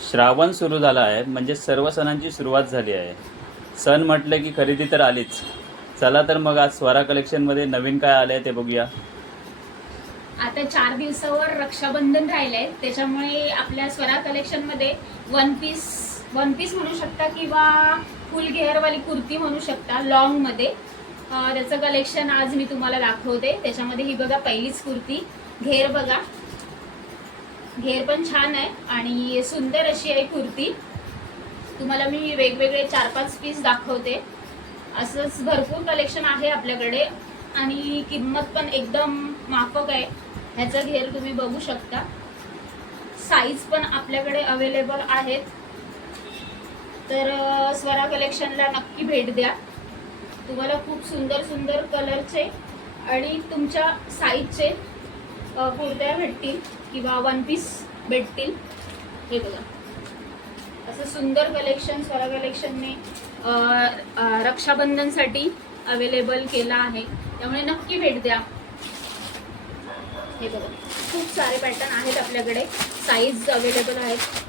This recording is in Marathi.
श्रावण सुरू झाला आहे म्हणजे सर्व सणांची सुरुवात झाली आहे. सण म्हटलं की खरेदी तर आलीच. चला तर मग आज स्वरा कलेक्शनमध्ये नवीन काय आलं आहे ते बघूया. आता 4 दिवसावर रक्षाबंधन राहिलंय, त्याच्यामुळे आपल्या स्वरा कलेक्शनमध्ये वन पीस म्हणू शकता किंवा फुल घेअरवाली कुर्ती म्हणू शकता लॉंगमध्ये. त्याचं कलेक्शन आज मी तुम्हाला दाखवते. त्याच्यामध्ये ही बघा पहिलीच कुर्ती, घेर बघा, घेर पण छान आहे आणि सुंदर अशी आहे कुर्ती. तुम्हाला मी वेगवेगळे 4-5 पीस दाखवते. असंच भरपूर कलेक्शन आहे आपल्याकडे आणि किंमत पण एकदम माफक आहे. ह्याचा घेर तुम्ही बघू शकता. साईज पण आपल्याकडे अवेलेबल आहेत. तर स्वरा कलेक्शनला नक्की भेट द्या. तुम्हाला खूप सुंदर सुंदर कलरचे आणि तुमच्या साईजचे कुर्त्या भेटतील किंवा वन पीस भेटतील. हे बघा, असं सुंदर कलेक्शन स्वरा कलेक्शनने रक्षाबंधनसाठी अवेलेबल केला आहे, त्यामुळे नक्की भेट द्या. हे बघा, खूप सारे पॅटर्न आहेत आपल्याकडे, साईज अवेलेबल आहेत.